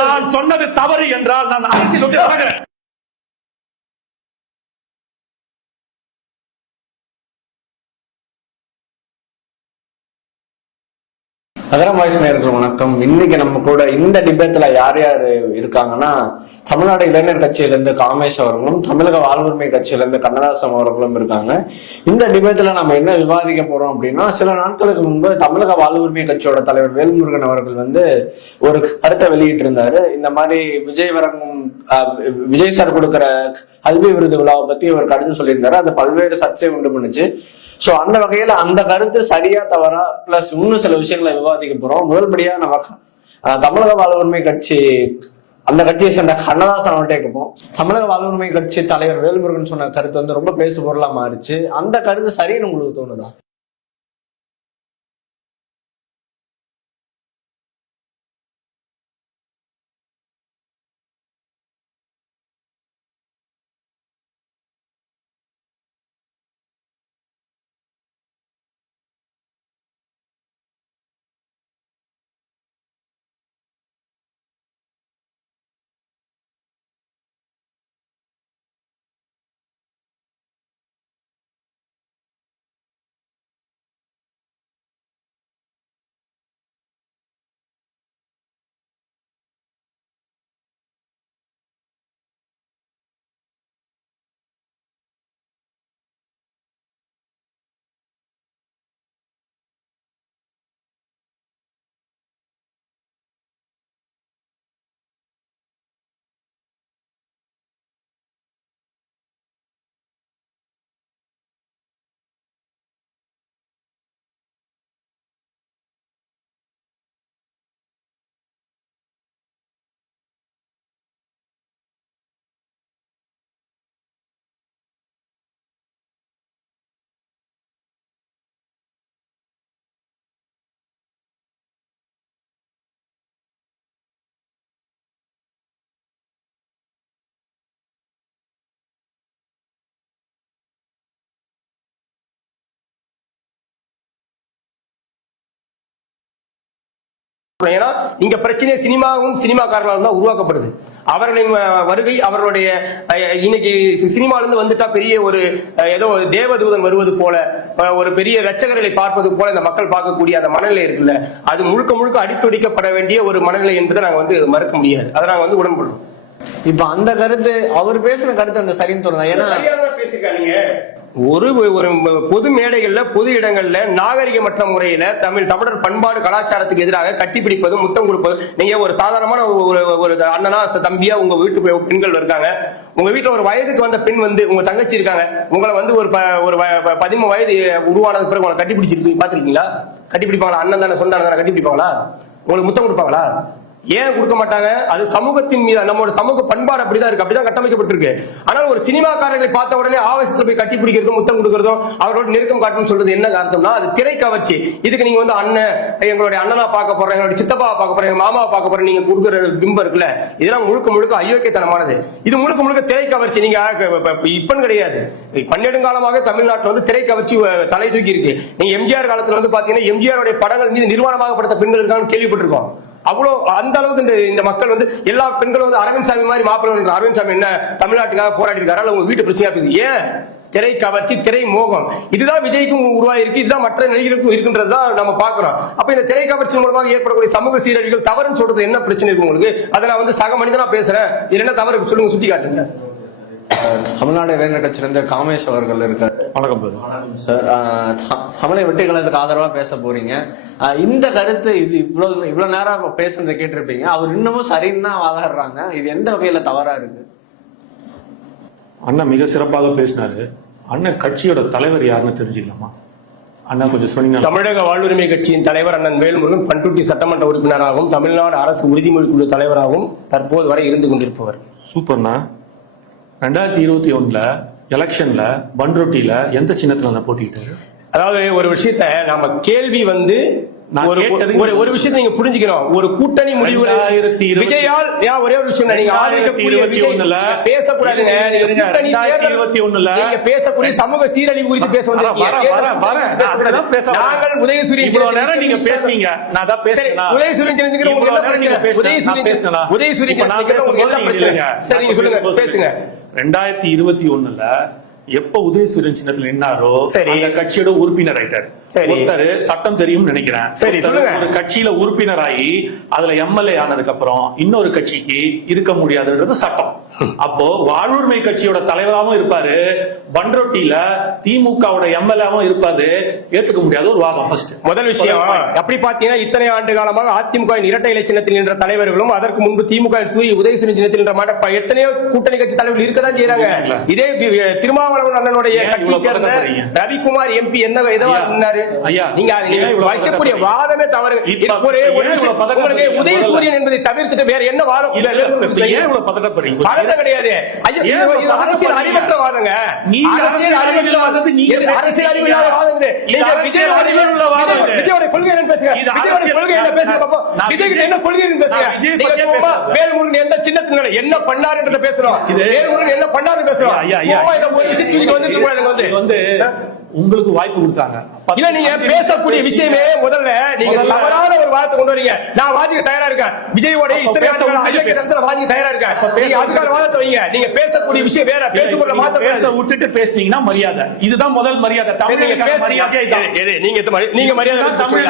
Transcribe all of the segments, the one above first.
நான் சொன்னது தவறு என்றால் நான் அரசியல் நகரம் வாய்ஸ் நேர்கள் வணக்கம். இன்னைக்கு நம்ம கூட இந்த டிபேட்ல யார் யார் இருக்காங்கன்னா தமிழ்நாடு இளைஞர் கட்சியில இருந்து காமேஷ் அவர்களும் தமிழக வாழ்வுரிமை கட்சியில இருந்து கண்ணதாசன் அவர்களும் இருக்காங்க. இந்த டிபேட்ல நம்ம என்ன விவாதிக்க போறோம் அப்படின்னா சில நாட்களுக்கு முன்பு தமிழக வாழ்வுரிமை கட்சியோட தலைவர் வேல்முருகன் அவர்கள் வந்து ஒரு கருத்தை வெளியிட்டு இருந்தாரு இந்த மாதிரி விஜய் வரங்கும் அஹ், விஜய் சார் கொடுக்கிற கல்வி விருது விழாவை பத்தி அவர் கடிதம் சொல்லியிருந்தாரு. அது பல்வேறு சர்ச்சை உண்டு பண்ணுச்சு. சோ அந்த வகையில அந்த கருத்து சரியா தவறா பிளஸ் இன்னும் சில விஷயங்களை விவாதிக்க போறோம். முதல்படியா நம்ம தமிழக வாழ்வுரிமை கட்சி அந்த கட்சியை சேர்ந்த கண்ணதாசன் அவர்கிட்ட கேட்போம். தமிழக வாழ்வுரிமை கட்சி தலைவர் வேல்முருகன் சொன்ன கருத்து வந்து ரொம்ப பேசு பொருளா மாறிச்சு. அந்த கருத்து சரின்னு உங்களுக்கு தோணுதா? ஏன்னா இங்க பிரச்சனை சினிமாவும் சினிமாக்காரர்களால் தான் உருவாக்கப்படுது. அவர்களின் வருகை அவர்களுடைய இன்னைக்கு சி- சினிமால இருந்து வந்துட்டா பெரிய ஒரு ஏதோ தேவதூதன் வருவது போல ஒரு பெரிய ரச்சகர்களை பார்ப்பது போல இந்த மக்கள் பார்க்கக்கூடிய அந்த மனநிலை இருக்குல்ல அது முழுக்க முழுக்க அடித்துடிக்கப்பட வேண்டிய ஒரு மனநிலை என்பதை நாங்க வந்து மறுக்க முடியாது. அதை நாங்க வந்து உடன்படுறோம். இப்ப அந்த கருத்து அவர் பேசின கருத்து அந்த சரின்னு தோணுதா ஏன்னா ஒரு ஒரு பொது மேடைகள்ல பொது இடங்கள்ல நாகரிகமற்ற முறையில தமிழ் தமிழர் பண்பாடு கலாச்சாரத்துக்கு எதிராக கட்டிப்பிடிப்பது முத்தம் கொடுப்பது. நீங்க ஒரு சாதாரணமான ஒரு ஒரு அண்ணனா தம்பியா உங்க வீட்டு பெண்கள் இருக்காங்க. உங்க வீட்டுல ஒரு வயதுக்கு வந்த பெண் வந்து உங்க தங்கச்சி இருக்காங்க. உங்களை வந்து ஒரு ப- ஒரு பதிமூணு வயது உருவானதுக்கு பிறகு உங்களை கட்டிப்பிடிச்சிருக்கு பாத்திருக்கீங்களா? கட்டிப்பிடிப்பாங்களா அண்ணன் தானே சொந்த அண்ணன் தானே கட்டிப்பிடிப்பாங்களா உங்களுக்கு முத்தம் கொடுப்பாங்களா? ஏன் கொடுக்க மாட்டாங்க? அது சமூகத்தின் மீது நம்மளோட சமூக பண்பாடு அப்படிதான் இருக்கு. அப்படிதான் கட்டமைக்கப்பட்டிருக்கு. ஆனால் ஒரு சினிமாக்காரர்களை பார்த்த உடனே ஆவேசத்தில் போய் கட்டி பிடிக்கிறதும் முத்தம் கொடுக்கறதும் அவரோட நெருக்கம் காட்டணும்னு சொல்றது என்ன அர்த்தம்னா அது திரை கவர்ச்சி. இதுக்கு நீங்க வந்து அண்ணன் எங்களுடைய அண்ணனா பார்க்க போறேன் எங்களுடைய சித்தப்பாவை பார்க்க போறேன் எங்க மாமாவை பார்க்க போறேன் நீங்க கொடுக்குற பிம்பம் இருக்குல்ல இதெல்லாம் முழுக்க முழுக்க அயோக்கியத்தனமானது. இது முழுக்க முழுக்க திரை கவர்ச்சி. நீங்க இப்பன்னு கிடையாது. பன்னெடுங்காலமாக தமிழ்நாட்டில் வந்து திரை கவர்ச்சி தலை தூக்கி இருக்கு. நீங்க எம்ஜிஆர் காலத்துல வந்து பாத்தீங்கன்னா எம்ஜிஆருடைய படங்கள் மீது நிர்வாணமாக படுத்த பெண்கள் இருக்கான்னு கேள்விப்பட்டிருக்கோம். அவ்வளோ அந்த அளவுக்கு இந்த இந்த மக்கள் வந்து எல்லா பெண்களும் வந்து அரவிந்த் சாமி மாதிரி மாப்பிள்ளை அரவிந்த் சாமி என்ன தமிழ்நாட்டுக்காக போராடி இருக்காரு? அல்ல வீட்டு பிரச்சனையா பேசு ஏன்? திரை கவர்ச்சி திரை மோகம். இதுதான் விஜய்க்கும் உருவாயிருக்கு இதுதான் மற்ற நடிகருக்கும் இருக்கின்றது தான் நம்ம பாக்குறோம் அப்ப இந்த திரை கவர்ச்சி மூலமாக ஏற்படக்கூடிய சமூக சீரழிவுகள் தவறுன்னு சொல்றது என்ன பிரச்சனை இருக்கு உங்களுக்கு? அதை நான் வந்து சக மனிதனா பேசுறேன். இது என்ன தவறு சொல்லுங்க சுட்டி காட்டுங்க தமிழ்நாடு இளைஞர் கட்சியில இருந்து காமேஷ் அவர்கள் இருக்காரு. வணக்கம். சார் தமிழை வெட்டுகளத்துக்கு ஆதரவா பேச போறீங்க. இந்த கருத்து இது இவ்வளவு இவ்வளவு நேரம் பேசுனதை கேட்டிருப்பீங்க. அவர் இன்னமும் சரின்னு தான் வாதாடுறாங்க. இது எந்த வகையில தவறா இருக்கு? அண்ணன் மிக சிறப்பாக பேசினாரு. அண்ணன் கட்சியோட தலைவர் யாருன்னு தெரிஞ்சுக்கலாமா? அண்ணா கொஞ்சம் சொன்னீங்கன்னா தமிழக வாழ்வுரிமை கட்சியின் தலைவர் அண்ணன் வேல்முருகன் பண்ருட்டி சட்டமன்ற உறுப்பினராகவும் தமிழ்நாடு அரசு உறுதிமொழி குழு தலைவராகவும் தற்போது வரை இருந்து கொண்டிருப்பவர். சூப்பர்ண்ணா. ரெண்டாயிரத்தி இருபத்தி ஒண்ணுல எலெக்ஷன்ல பன்ரொட்டியில எந்த சின்னத்துல நான் போட்டிக்கிட்டாரு அதாவது ஒரு விஷயத்த நாம கேள்வி வந்து ஒரு ஒரு விஷயத்தை நீங்க புரிஞ்சுக்கணும். ஒரு கூட்டணி இருபத்தி- விஜயால் ஏன் ஒரே ஒரு விஷயம் நீங்க ஆதரிக்கக்கூடிய இருபத்தி ஒண்ணுல பேசக்கூடாதுங்க. இருபத்தி ஒண்ணுல பேசக்கூடிய சமூக சீரழிவு குறித்து பேச. நாங்கள் உதயசூரியன் இவ்வளவு நேரம் நீங்க பேசுனீங்க. நான் சரி, பேசுறேன் உதயசூரியன் உதயசூரியன்? உதயசூரியன் நான்? இல்லைங்க. சரி நீங்க சொல்லுங்க பேசுங்க. ரெண்டாயிரத்தி இருபத்தி ஒண்ணுல எப்ப உதயசூரியன் சின்னத்துல நின்னாரோ சரி. கட்சியோட உறுப்பினர் ஆயிட்டாரு சரி. ஒருத்தர் சட்டம் தெரியும் நினைக்கிறேன் சரி. ஒரு கட்சியில உறுப்பினராகி அதுல எம்எல்ஏ ஆனதுக்கு அப்புறம் இன்னொரு கட்சிக்கு இருக்க முடியாதுன்றது சட்டம் அப்போ வாழ்வுரிமை கட்சியோட தலைவராகவும் இருப்பாரு. பண்ரொட்டியில திமுகவோட எம்எல்ஏவும் இருப்பாரு. ஏத்துக்க முடியாத ஒரு வாதம் ஃபர்ஸ்ட் முதல் விஷயம் அப்படி பாத்தீங்கன்னா இத்தனை ஆண்டு காலமாக அதிமுக இரட்டை இலை சின்னத்தில் நின்ற தலைவர்களும் அதற்கு முன்பு திமுக சூரிய உதயசூரியன் சின்னத்தில் நின்ற மாட்ட எத்தனையோ கூட்டணி கட்சி தலைவர்கள் இருக்கதான் செய்யறாங்க. இதே திருமாவளவன் அண்ணனுடைய? ரவிக்குமார் எம்பி என்ன ஐயா, இருந்தாரு? ஐயா, நீங்க வைக்கக்கூடிய? வாதமே தவறு. ஒரு உதயசூரியன் என்பதை தவிர்த்துட்டு வேற என்ன வாதம்? இல்ல இல்ல இப்ப ஏன் இவ்வளவு பதட்டப்படுறீங்க? கிடையாது. அரசியல்? அறிவற்ற வாதங்க? நீங்க அரசியல் அறிவில்லாத நீங்க அரசியல் வாதம் நீங்க விஜயோட அறிவுள்ள வாதம். விஜயோட கொள்கை என்னன்னு பேசுங்க. விஜயோட கொள்கை என்ன பேசுங்க பாப்போம். விஜய் என்ன கொள்கை இருக்கு பேசுங்க? விஜய் சும்மா. வேல்முருகன் எந்த என்ன பண்ணாருன்றத பேசுறோம். வேல்முருகன் என்ன பண்ணாரு பேசுறோம். ஐயா, ஐயா, ஒரு விஷயம் வந்து. உங்களுக்கு வாய்ப்பு கொடுத்தாங்க. இல்ல நீங்க பேசக்கூடிய விஷயமே முதல்ல நீங்க தவறான ஒரு வார்த்தை கொண்டு வரீங்க. நான் வாதிக்க தயாரா இருக்கேன். விஜயோட வாதிக்க தயாரா இருக்கேன். அதுக்கான வாதத்தை வைங்க. நீங்க பேசக்கூடிய விஷயம் வேற. நீங்க மாத்த பேச விட்டுட்டு பேசுனீங்கன்னா மரியாதை. இதுதான் முதல் மரியாதை. தமிழுக்கான மரியாதை நீங்க நீங்க மரியாதை தமிழ்.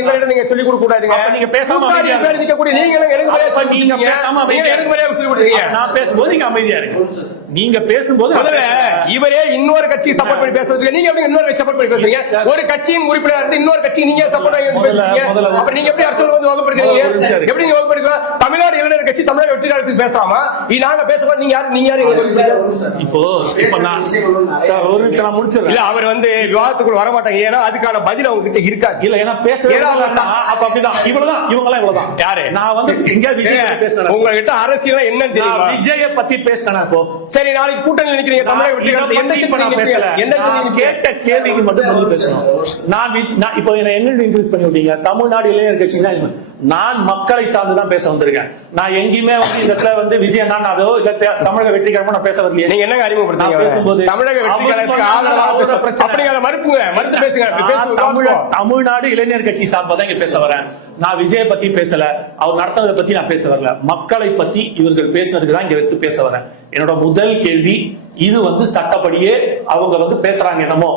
எங்களிடம் நீங்க சொல்லிக் கொடுக்க கூடாதுங்க. நீங்க பேசாம பேர் நிக்கக்கூடிய நீங்க. பேசாம நீங்க அமைதியா எனக்கு மரியாதை சொல்லிக். அப்ப நான் பேசும்போது நீங்க அமைதியா இருங்க. நீங்க பேசும்போது. இவரே இன்னொரு கட்சி சப்போர்ட் பண்ணி பேசுறதுக்கு நீங்க இன்னொரு கட்சி சப்போர்ட் பண்ணி பேசுறீங்க ஒரு கட்சியின் உறுப்பினர் இருந்து இன்னொரு கட்சி நீங்க சப்போர்ட் பண்ணி முதல்ல- பேசுறீங்க. அப்ப நீங்க எப்படி அர்த்தம் வந்து இருக்கு. எப்படி நீங்க வகுப்படுறீங்க தமிழ்நாடு இளைஞர் கட்சி தமிழக வெற்றி காலத்துக்கு பேசாம நாங்க பேசுறோம் நீங்க யாரு நீங்க யாரு? இப்போ இப்ப நான் சார் ஒரு நிமிஷம் நான் முடிச்சிடுறேன். இல்ல அவர் வந்து விவாதத்துக்குள்ள வர மாட்டாங்க. ஏன்னா அதுக்கான பதில் அவங்க கிட்ட இருக்காது. இல்ல ஏன்னா வேண்டாம். அப்ப அப்படிதான். இவ்வளவுதான் இவங்க எல்லாம் இவ்வளவுதான். யாரு? நான் வந்து இங்க விஜய் பேசுறேன். உங்ககிட்ட அரசியல் என்னன்னு தெரியுமா? விஜய பத்தி பேசினேன் இப்போ? சரி நாளைக்கு கூட்டணி நினைக்கிறீங்க தமிழக வெற்றி எந்த பேசல. நிக்கிறீங்க? எந்த நான் கேள்விக்கு மட்டும் பதில் பேசணும். நான் நான் இப்போ என்ன எங்க இன்க்ரீஸ் பண்ணி விட்டீங்க? தமிழ்நாடு இளைஞர் கட்சி தான் இது. நான் மக்களை சார்ந்து தான் பேச வந்திருக்கேன். நான் எங்கேயுமே வந்து இந்த இடத்துல வந்து விஜய் அண்ணாவோ இல்ல தே- தமிழக வெற்றி கழகமோ நான் பேச வரலையே. நீங்க என்னங்க அறிமுகப்படுத்தீங்க நான் பேசும்போது தமிழக வெற்றி அவர் கழகத்துக்கு சொன்னாங்க, ஆதரவா அவரோட பேச- பிரச்சனை. அப்படிங்க அதை மறுப்புங்க மறுத்து பேசுங்க அப்படி நான் பேசுங்க தமிழ-. தமிழ்நாடு இளைஞர் கட்சி சார்பா தான் இங்க பேச வரேன். நான் விஜய பத்தி பேசல அவர் நடத்துனதை பத்தி நான் பேச வரல. மக்களை பத்தி இவர்கள் பேசினதுக்கு தான் இங்க எடுத்து பேச வரேன். என்னோட முதல் கேள்வி இது வந்து சட்டப்படியே அவங்க வந்து பேசுறாங்க என்னமோ.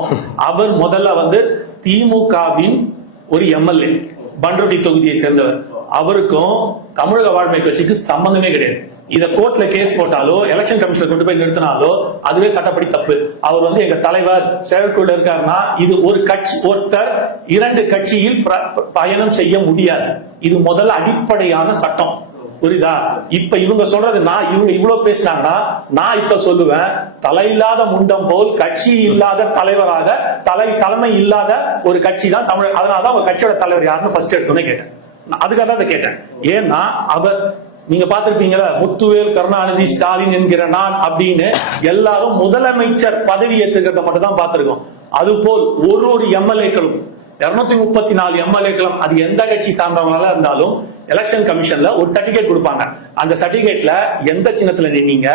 அவர் முதல்ல வந்து திமுகவின் ஒரு எம்எல்ஏ பண்ருட்டி தொகுதியை சேர்ந்தவர். அவருக்கும் தமிழக வாழ்மை கட்சிக்கு சம்பந்தமே கிடையாது. இத கோர்ட்ல கேஸ் போட்டாலோ எலெக்ஷன் கமிஷன் கொண்டு போய் நிறுத்தினாலோ அதுவே சட்டப்படி தப்பு. அவர் வந்து எங்க தலைவர் செயற்குள்ள இருக்காருன்னா இது ஒரு கட்சி ஒருத்தர் இரண்டு கட்சியில் பயணம் செய்ய முடியாது. இது முதல்ல அடிப்படையான சட்டம். புரியுதா? இப்ப இவங்க சொல்றது நான் இவங்க இவ்வளவு பேசினாங்கன்னா நான் இப்ப சொல்லுவேன் தலை இல்லாத முண்டம் போல் கட்சி இல்லாத தலைவராக தலை தலைமை இல்லாத ஒரு கட்சி தான் தமிழ். அதனாலதான் அவங்க கட்சியோட தலைவர் யாருன்னு ஃபர்ஸ்ட் எடுத்தோன்னே கேட்டேன். நான் அதுக்காக தான் அதை கேட்டேன். ஏன்னா அவர் நீங்க பாத்திருப்பீங்களா முத்துவேல் கருணாநிதி ஸ்டாலின் என்கிற நான் அப்படின்னு எல்லாரும் முதலமைச்சர் பதவி ஏற்றுக்கிறத மட்டும் தான் பார்த்திருக்கோம். அதுபோல் ஒரு ஒரு எம்எல்ஏக்களும் இருநூத்தி முப்பத்தி நாலு எம்எல்ஏக்களும் அது எந்த கட்சி சார்ந்தவங்களா இருந்தாலும் எலெக்ஷன் கமிஷன்ல ஒரு சர்டிபிகேட் கொடுப்பாங்க. அந்த சர்டிபிகேட்ல எந்த சின்னத்துல நின்னீங்க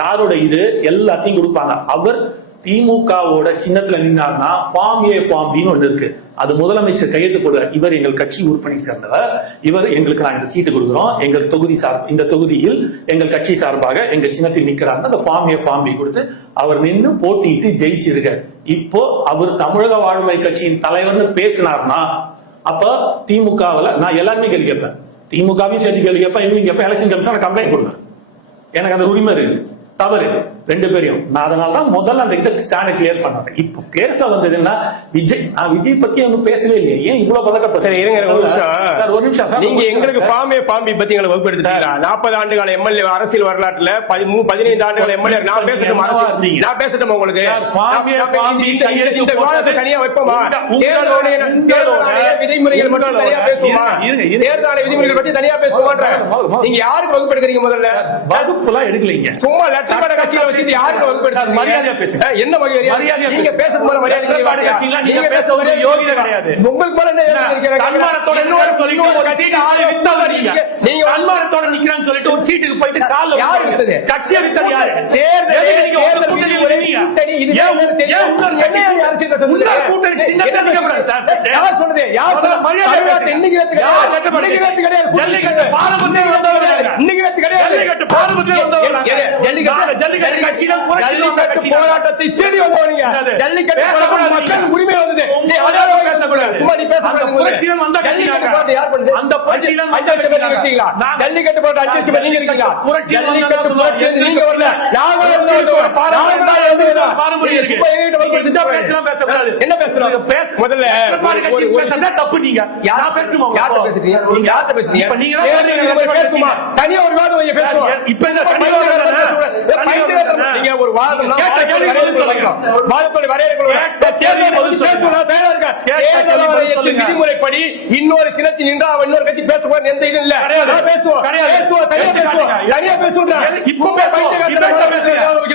யாரோட இது எல்லாத்தையும் கொடுப்பாங்க. அவர் திமுகவோட சின்னத்துல நின்னார்னா ஃபார்ம் ஏ ஃபார்ம் பின்னு ஒண்ணு இருக்கு. அது முதலமைச்சர் கையெழுத்து போடுவார் இவர் எங்கள் கட்சி உறுப்பினை சேர்ந்தவர். இவர் எங்களுக்கு நாங்கள் இந்த சீட்டு கொடுக்குறோம். எங்கள் தொகுதி சார் இந்த தொகுதியில் எங்கள் கட்சி சார்பாக எங்கள் சின்னத்தில் நிக்கிறாருன்னு அந்த ஃபார்ம் ஏ ஃபார்ம் பி கொடுத்து அவர் நின்று போட்டியிட்டு ஜெயிச்சிருக்கார். இப்போ அவர் தமிழக வாழ்மை கட்சியின் தலைவர்னு பேசினார்னா அப்ப திமுகவில் நான் எல்லாருமே கேள்வி கேட்பேன் திமுகவையும் சேர்த்து கேள்வி கேட்பேன் இவங்க கேட்பேன் எலெக்ஷன் கமிஷன் கம்ப்ளைண்ட் கொடுங்க. எனக்கு அந்த உரிமை இருக்கு. தவறு. ரெண்டு பேரையும். நான் அதனால தான் முதல்ல அந்த இதை ஸ்டாண்ட கிளியர் பண்ணேன். இப்போ கேச வந்ததுன்னா விஜய் நான் விஜய் பத்தி ஒன்றும் பேசவே இல்லையே. ஏன் இவ்வளவு பதக்கப்பட்ட சரி இருங்க ஒரு நிமிஷம். சார் ஒரு நிமிஷம் சார் நீங்க எங்களுக்கு. ஃபார்ம் ஃபார்ம் பத்தி எங்களை வகுப்படுத்திட்டீங்களா? நாற்பது ஆண்டுகால எம்எல்ஏ அரசியல் வரலாற்றுல பதினைந்து ஆண்டுகால எம்எல்ஏ நான் பேசட்டும்? அரசியல்? நான் பேசட்டும் உங்களுக்கு? இந்த- விவாதத்தை தனியா வைப்போமா? விதிமுறைகள் மட்டும் தனியா பேசுவோமா? இருங்க, இருங்க. தேர்தல் ஆணைய விதிமுறைகள் பத்தி தனியா முதல்ல. நீங்க யாருக்கு வகுப்படுக்கிறீங்க முதல்ல? வகுப்புலாம் எடுக்கலைங்க. சும்மா லட்சம் கணக்கு கட்சியில வச்சுட்டு யாருக்கு மரியாதையா பேசுங்க. என்ன மரியாதை மரியாதையா நீங்க. பேசுறது மரியாதை. கட்சியில நீங்க நீங்க பேச ஒரு பேசுறது யோகிதை கிடையாது. உங்களுக்கு போல என்ன யோகிதை இருக்கிறது? தன்மானத்தோட இன்னொரு ஒரு ஆளு நீங்க நீங்க நிக்கிறேன்னு சொல்லிட்டு ஒரு சீட்டுக்கு போயிட்டு கால்ல யாரு விழுந்தீங்க. வித்தது? கட்சியை வித்தது யாரு தேர்தல் எதுக்கு நீங்க உங்க தேர்தல் கூட்டணி ஒரே? கூட்டணி, இது ஏன். ஏன் கட்சி அரசியல் பேச? கூட்டணி கூடாது சார். யார் சொன்னது? யார்? மரியாதை. இன்னைக்கு கிடையாது. இன்னைக்கு நேத்து கிடையாது. ஜல்லிக்கட்டு பாரம்பரியம் வந்தவங்க? இன்னைக்கு நேத்து கிடையாது. ஜல்லிக்கட்டு பாரம்பரியம் வந்தவங்க. ஜல்லிக்கட்டு ஜல்லிக்கட்டு கட்சியில புரட்சி. போராட்டத்தை தேடி வந்தவங்க? ஜல்லிக்கட்டு மக்கள். உரிமை வந்தது. அந்த புரட்சியில இருக்கீங்களா. ஜல்லிக்கட்டு போராட்டம் அஞ்சு நீங்க இருக்கீங்களா நாங்க புரட்சி நீங்க வரல. நாங்க இருக்கு. இருக்கு. என்ன பேசுறோம் நீங்க பேச முதல்ல தப்பு நீங்க யார்? பேசுறீங்க? நீங்க பேசுறீங்க? இப்ப நீங்க பேசுறீங்க. பேசுமா? தனியா ஒரு வாதம் பேசுவோம். இப்ப இந்த நீங்க ஒரு வாதம் தான் கேட்ட கேள்விக்கு வாதத்தோட பதில் சொல்லுங்க. வரையறைக்குள்ள வாதத்தோட வரையறைக்குள்ள கேட்ட தேர்தல் பதில் பேசுவோம், சொல்லுங்க. விதிமுறைப்படி இன்னொரு சின்னத்தில் நின்றா அவன் இன்னொரு கட்சி பேசக்கூடாது எந்த இதுவும் இல்ல பேசுவோம். பேசுவோம் தனியா பேசுவோம். தனியா பேசுவோம் இப்போ பேசுவோம். வைக்க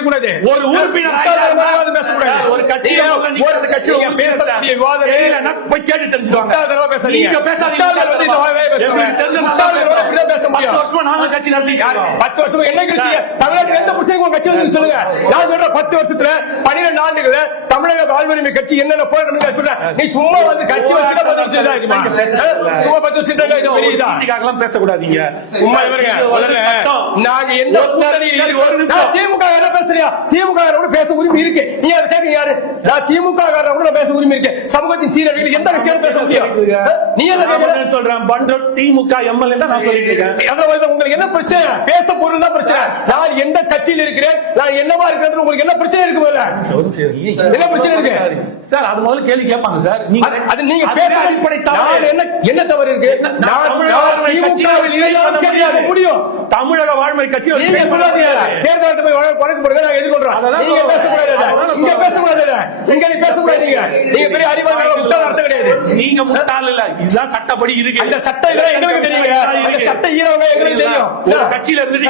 கூடாது ஒரு உறுப்பினர் முட்டாள்தனமாக பேசக்கூடாது. ஒரு கட்சியில ஒரு கட்சியில பேசக்கூடிய விவாதம் போய் கேட்டு. நீங்க பேசாதீங்க. பேச முடியும். வருஷமா நாங்க கட்சி நடத்திட்டு யாரு? இருக்கோம். பத்து வருஷம் என்ன கட்சி? தமிழ்நாட்டுல எந்த கட்சி சொல்லுங்க. நான் சொல்றேன் பத்து வருஷத்துல பன்னிரெண்டு ஆண்டுகள தமிழக வாழ்வுரிமை கட்சி என்னென்ன போராட்டம் நான் சொல்றேன். நீ சும்மா வந்து கட்சி? சும்மா பத்து வருஷம் பேசக்கூடாதீங்க. சும்மா முதல்ல நாங்க எந்த திமுக என்ன பேசுறியா திமுக பேச உரிமை இருக்கு. நீ அதை கேட்க யாரு? நான் திமுக கூட பேச உரிமை இருக்கு. சமூகத்தின் சீரழிவு எந்த கட்சியாலும் பேச முடியும்? நீ என்ன சொல்றேன். பண்டம் திமுக எம்எல்ஏ தான் நான் சொல்லிட்டு இருக்கேன். உங்களுக்கு என்ன பிரச்சனை? பேச பொருள் தான் பிரச்சனை. நான் எந்த கட்சியில் இருக்கிறேன்? நான் என்னவா இருக்கிறேன் உங்களுக்கு என்ன பிரச்சனை இருக்கு என்ன பிரச்சனை இருக்கு? சார் அது முதல்ல கேள்வி கேட்பாங்க சார். நீங்க அது- நீங்க பேச அடிப்படை தவறு. என்ன என்ன தவறு இருக்கு? தமிழக வாழ்மை. முடியும்? தமிழக வாழ்மை கட்சி தேர்தல் போய் வழக்கு வழக்கு போடுங்க நாங்க எதிர்கொள்றோம் பேசக்கூடாது இங்க பேசக்கூடாது. இங்க நீ பேசக்கூடாது நீங்க. நீங்க பெரிய அறிவாளி முட்டாள் அர்த்தம் கிடையாது. நீங்க முட்டாள் இல்ல. இதுதான் சட்டப்படி இருக்கு. அந்த சட்டம் இதெல்லாம் எங்களுக்கு தெரியுங்க. சட்ட ஈரவங்க எங்களுக்கு தெரியும். கட்சியில இருந்துட்டு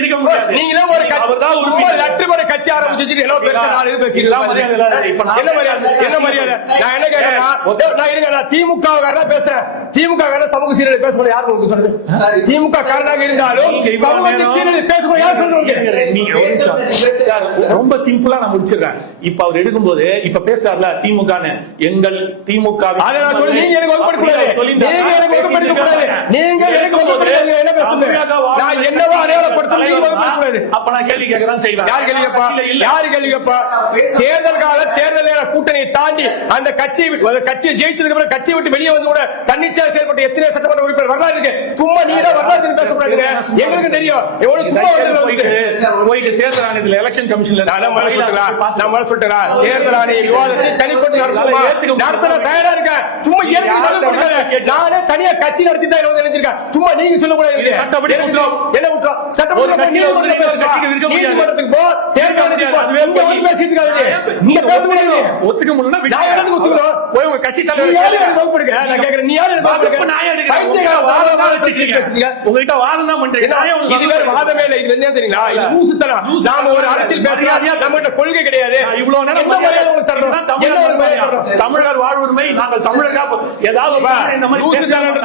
இருக்க முடியாது. நீங்களே ஒரு கட்சி ஒரு கட்சி ஆரம்பிச்சு வச்சுட்டு என்ன பெருசா நாலு இது பேசிட்டு இதெல்லாம் மரியாதை இல்லாத. இப்ப நான் என்ன மரியாதை? என்ன மரியாதை? நான் என்ன கேட்கறேன்னா நான் இருங்க நான் திமுக காரனா பேசுறேன். திமுக காரனா சமூக யாரு உங்களுக்கு சொல்றது? திமுக காரனாக இருந்தாலும் சமூகத்தின் யார் சொல்றது நீங்க ரொம்ப சிம்பிளா நான் முடிச்சிடுறேன். இப்ப அவர் எடுக்கும்போது இப்ப பேசுறாருல திமுகன்னு. எங்கள் திமுக நீங்க எனக்கு வகுப்படுத்த கூடாது நீங்க எனக்கு கூடாது நீங்க எனக்கு வகுப்படுத்த கூடாது. என்ன பேசுறது? நான் என்னவோ அப்ப நான் கேள்வி கேட்கறேன் செய்வேன். யார் கேள்வி கேட்பா கட்சியில இல்ல. யார் கேள்வி கேட்பா தேர்தல் கால தேர்தல் நேர கூட்டணியை தாண்டி அந்த கட்சியை விட்டு அந்த கட்சியை ஜெயிச்சதுக்கு அப்புறம் கட்சியை விட்டு வெளியே வந்து கூட தன்னிச்சையா செயல்பட்ட எத்தனை சட்டமன்ற உறுப்பினர் வரலாறு இருக்கு. சும்மா நீங்க வரலாறு பேசக்கூடாதுங்க எங்களுக்கு தெரியும். எவ்வளவு சும்மா வந்து போயிட்டு போயிட்டு தேர்தல் ஆணையத்துல எலெக்ஷன் கமிஷன்ல நான் முதல்ல சொல்லிட்டேன். நான் முதல்ல சொல்லிட்டேன். தேர்தல் ஆணைய விவாதத்தை தனிப்பட்டு நடத்துமா? ஏத்துக்க நடத்த நான் தயாரா இருக்கேன். நானே தனியா கட்சி நடத்தி தான் இருபது நினைச்சிருக்கேன். சும்மா நீங்க சொல்லக்கூடாது. சட்டப்படி குற்றம். என்ன? சட்டப்படி நீதிமன்றத்துக்கு முடியாது. போ. தேர்தல் பேசிட்டு இருக்காதீங்க. நீங்க இங்க பேசக்கூடாது. ஒத்துக்க முடியலன்னா நான் எதுக்கு ஒத்துக்கணும்? போய் உங்க கட்சி நீ தலைவர் யாரு எனக்கு வகுப்படுங்க? நான் கேக்குறேன். நீ யாரு எனக்கு? நான் எடுக்கிறேன். வாதம் தான். பேசுறீங்க. உங்ககிட்ட வாதம் தான் பண்றீங்க இது வேற வாதமே இல்ல. இது என்ன தெரியுங்களா? இது லூசுத்தனம். நாம ஒரு அரசியல் பேசுறோம். நம்மகிட்ட கொள்கை கிடையாது. இவ்வளவு நேரம்? தமிழர் வாழ்வுரிமை நாங்கள் தமிழர்களா ஏதாவது இந்த மாதிரி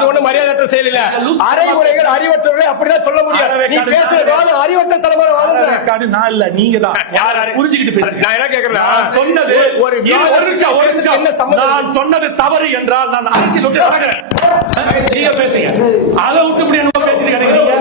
ஒண்ணும் மரியாதையற்ற செயல் இல்ல. அரைகுறைகள் அறிவற்றவர்களை அப்படிதான் சொல்ல முடியாது. நீ பேசுற வாதம் அறிவற்ற வாதம். ரெக்கார்டு நான் இல்ல நீங்க தான் யார்? புரிஞ்சுக்கிட்டு பேசுங்க நான் என்ன கேக்குறேன்னா, நான் சொன்னது ஒரு நிமிஷம் ஒரு நிமிஷம் என்ன சம்மந்தம்? நான் சொன்னது தவறு என்றால் நான் அரசியல் விட்டு விலகுறேன் நீங்க பேசுங்க அதை விட்டு பேசிட்டு கிடைக்கிறீங்க